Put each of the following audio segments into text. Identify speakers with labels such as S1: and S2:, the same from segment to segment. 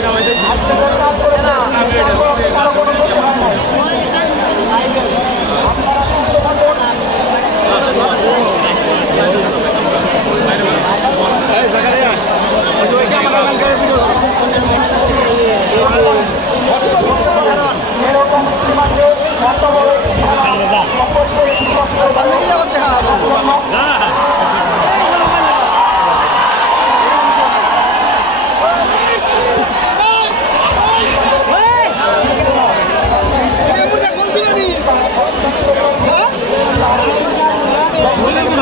S1: আমাদের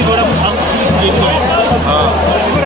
S2: 같이 노래하면 다음 주에 다 입고. 아.